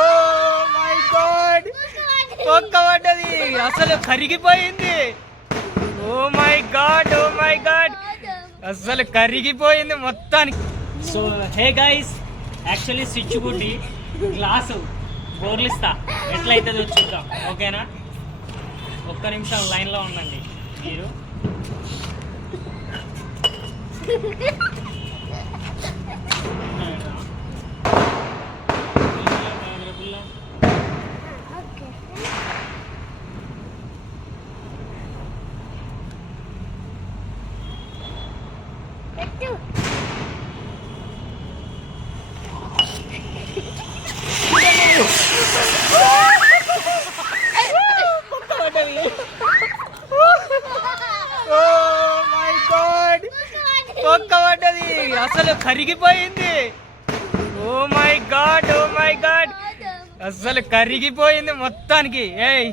Oh my God. పడ్డది అసలు కరిగిపోయింది. Oh my God oh my God. అసలు కరిగిపోయింది మొత్తానికి. So hey guys actually switch బుడ్డి గ్లాసు బోర్లిస్తా. ఎట్లయితుందో చూద్దాం. ఓకేనా? ఒక్క నిమిషం లైన్లో ఉండండి. మీరు ఓ మై గాడ్ కుక్క పడ్డది అసలు కరిగిపోయింది. Oh my God oh my God. అసలు కరిగిపోయింది మొత్తానికి. ఏయ్.